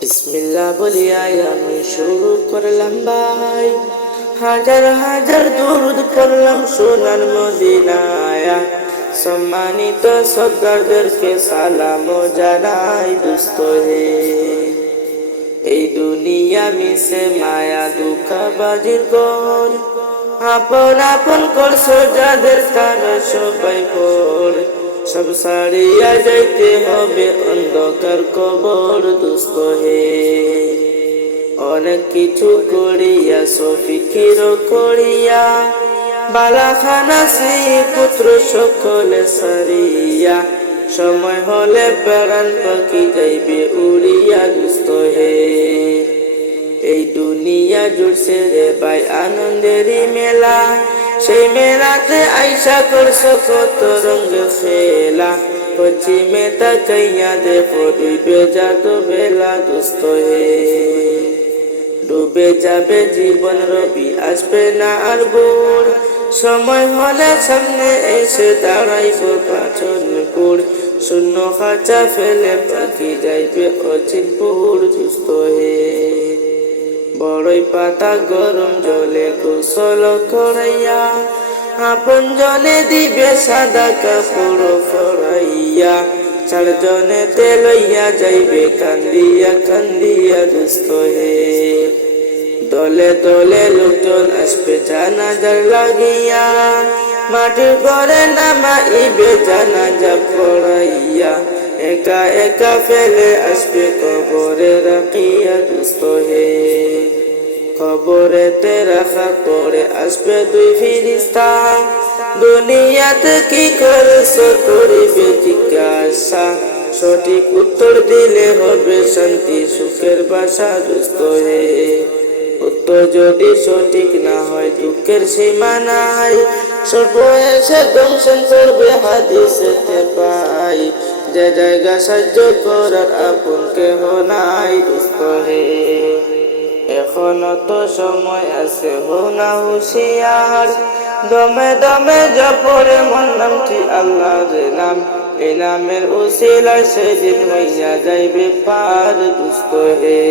বিসমিল্লাহ বলিয়াই আমি শুরু করলাম ভাই, হাজার হাজার দুরূদ পড়লাম সোনার মদিনায়। সম্মানিত সরদারদেরকে সালাম জানাই দোস্ত হে। এই দুনিয়া মিশে মায়া দুঃখাবাজির ঘর, আপন আপন করছো যাদের তারা সবাই পর। সব সারিয়া যাইতে হবে অন্ধকার কবর দোস্ত হে। অনেক কিছু করিয়া সফিকির করিয়া, বালাখানা সেই পুত্র সকলে সারিয়া। সময় হলে প্রাণ পাখি যাইবে উড়িয়া দোস্ত হে। এই দুনিয়া জুড়ছে রে ভাই আনন্দেরই মেলা, সেই মেলাতে আইসা করছো কত রঙ খেলা। পশ্চিমে তাকাইয়া দেখো ডুবে যাত বেলা দোস্ত হে। ডুবে যাবে জীবন রবি আসবে না আর ভোর, সময় হলে সামনে এসে দাঁড়াইব পাচনপুর। শূন্য খাঁচা ফেলে পাখি যাইবে অচিনপুর দোস্ত হে। বড়ই পাতা গরম জলে গোসল করাইয়া, আপন জনে দিবে সাদা কাপড় ফরাইয়া। চারজনে লইয়া যাইবে কান্দিয়া কান্দিয়া দোস্ত হে। দলে দলে লোকজন আসবে জানাজার লাগিয়া, মাটির ঘরে নামাইবে জানাজা পড়াইয়া। একা একা ফেলে আসবে কবরে রাখিয়া দোস্ত হে। কবরেতে রাখার পরে আসবে দুই ফিরিস্তা, দুনিয়াতে কি করেছো করিবে জিজ্ঞাসা। সঠিক উত্তর দিলে হবে শান্তি সুখের বাসা দোস্ত হে। উত্তর যদি সঠিক না হয় দুঃখের সীমা নাই, সর্ব এসে দংশন করবে হাদিসেতে পাই। যে জায়গা সাহায্য করার আপন কেহ নাই দোস্ত হে। এখনো তো সময় আছে হো না হুঁশিয়ার, দমে দমে জপরে মন নামটি আল্লাহর নাম। এই নামের উসিলায় সেদিন হইয়া যাইবে পার দোস্ত হে।